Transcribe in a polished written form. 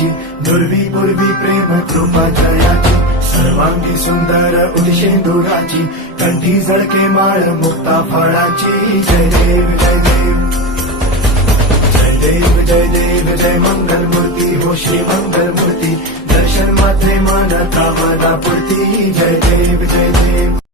जयाची, दुर्वी पूर्वी प्रेम कृपा जयाची, सर्वांगी सुंदर उदिशेंदुराची, कंठी झळके माळ मुक्ता फळाची. जय देव जय देव जय देव जय देव जय मंगल मूर्ती हो श्री मंगल मूर्ती, दर्शन मात्रे मन कामना पूर्ती. जय देव जय देव.